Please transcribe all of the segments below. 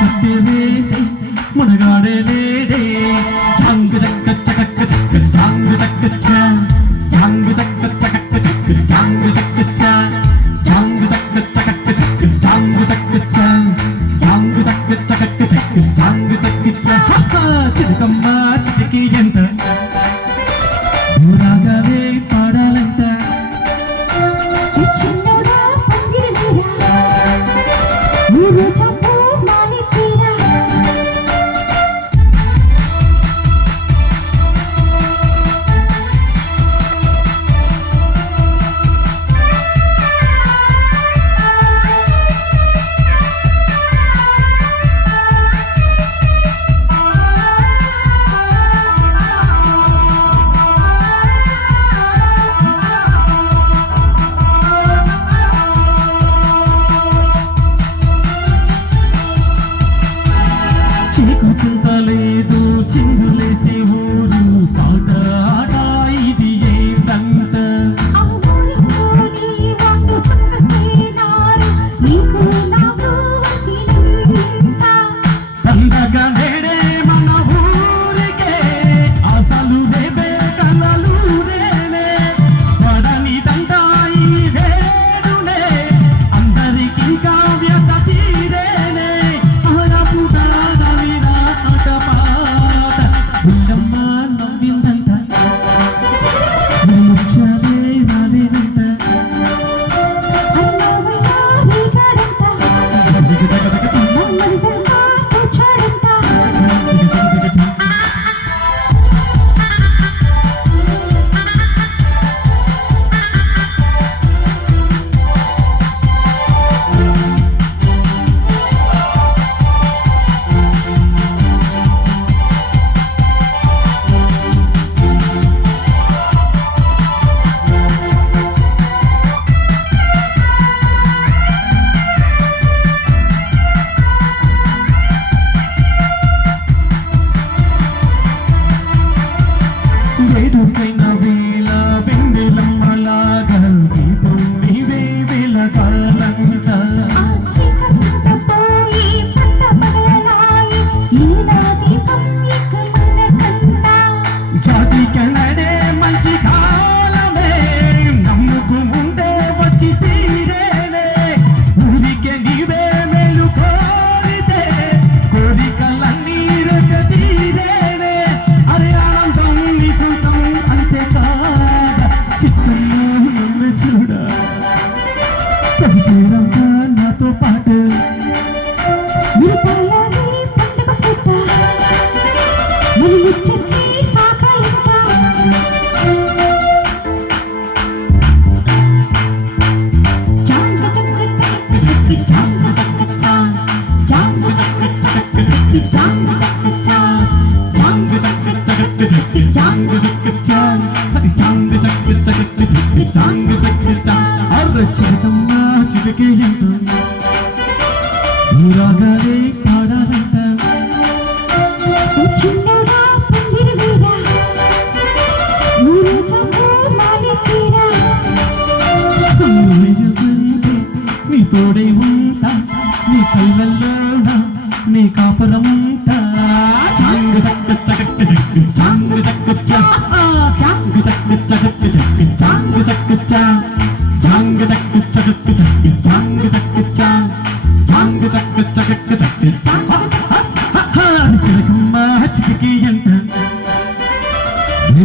Thank you. do things. చిటకమ్మా చిటకే ఎంత రాగాలే పాడాలంట నీ తోడే ఉంటా నీ కళ్ళల్లోనా నీ కాపురం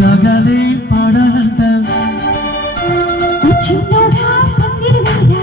రాగాలే పాడాలంట చిన్నోడా పందిరి వేడా